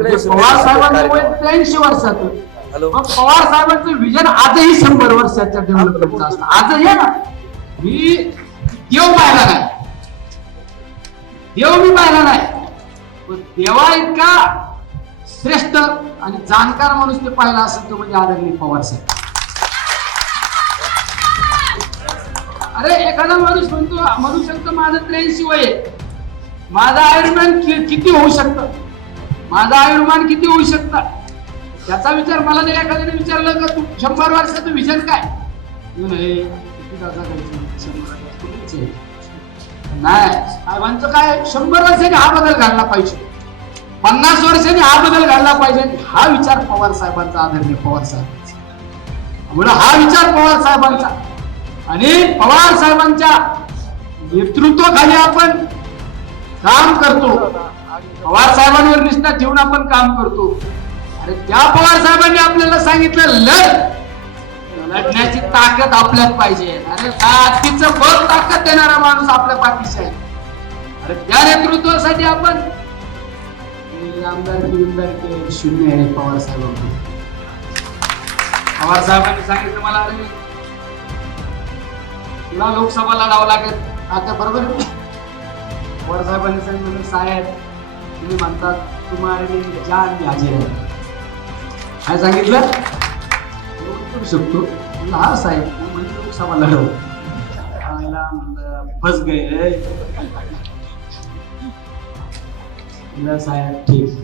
इकडे म्हणजे पवार साहेबांचं वय त्र्याऐंशी वर्षाचं हॅलो. मग पवार साहेबांचं विजन आजही शंभर वर्षाच्या डेव्हलपमेंटचं असतं. आजही ना. मी देव पाहिला नाही. देव मी पाहिला नाही. पण देवा इतका श्रेष्ठ आणि जाणकार माणूस ते पाहिला असेल तो म्हणजे आदरणीय पवार साहेब. अरे एखादा माणूस म्हणतो म्हणू शकतो माझं त्र्याऐंशी वय आहे. माझं आयुर्मान किती होऊ शकतं? माझा आयुर्मान किती होऊ शकतात त्याचा विचार मला नाही एखाद्याने विचारलं का तू शंभर वर्षाचं विजन काय? नाही साहेबांचं काय शंभर वर्षांनी हा बदल घालला पाहिजे. पन्नास वर्षांनी हा बदल घालला पाहिजे. हा विचार पवार साहेबांचा आदरणीय पवार साहेबांचा. म्हणून हा विचार पवार साहेबांचा. आणि पवार साहेबांच्या नेतृत्वाखाली आपण काम करतो. पवार साहेबांवर निष्ठा ठेवून आपण काम करतो. अरे त्या पवार साहेबांनी आपल्याला सांगितलं लढ. लढण्याची ताकद आपल्यात पाहिजे. अरे तिचं बळ ताकद देणारा माणूस आपल्या पाठीशी आहे. अरे त्या नेतृत्वासाठी आपण आमदार शून्य आहे पवार साहेबांकडे पवार साहेबांनी सांगितलं मला अरे तुला लोकसभा लढावं लागेल. आता बरोबर पवार साहेबांनी सांगितलं साहेब तुम्ही म्हणतात तुम्हाला जान याचे आहे काय सांगितलं? करू शकतो. म्हणलं, हा साहेब. म्हणजे लोकसभा लढव म्हणलं, फस गए साहेब ठीक.